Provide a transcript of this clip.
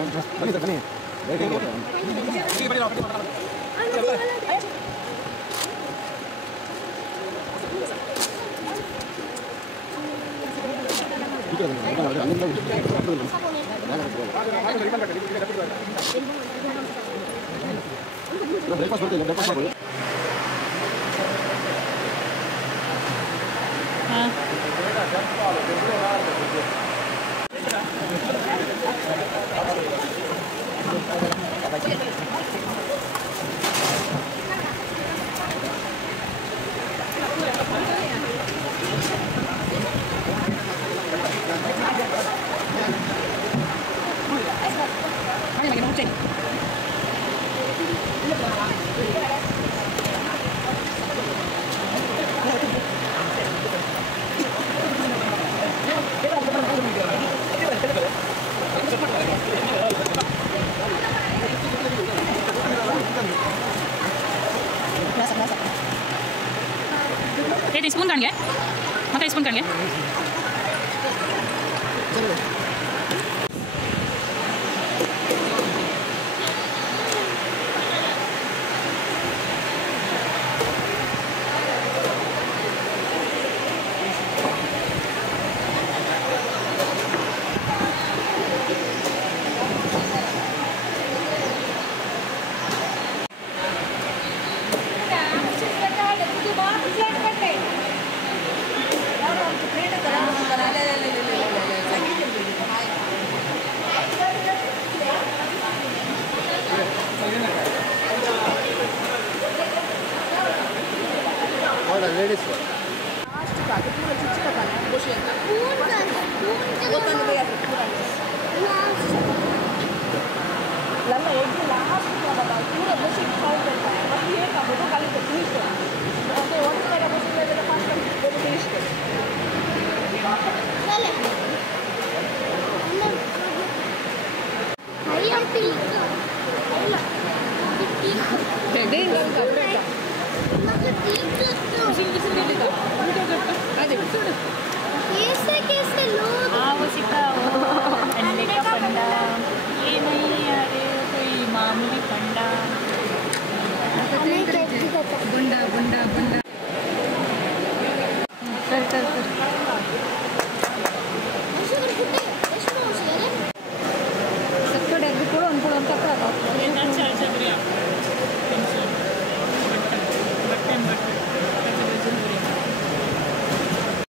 ಬನ್ನಿ ಸರ್ ಬನ್ನಿ ಬ್ರೇಕ್ಫಾಸ್ಟ್ ಬರ್ತೀವಿ ಬ್ರೇಕ್ಫಾಸ್ಟ್ ಮಾಡ್ಬೋದು स्पून काढ घ्या मग स्पून काढ घ्या लेडीज कैसे लोग वो सीखा अंडे का फंडा ये नहीं अरे कोई मामूली फंडा बुंडा बुंडा बुंडा कर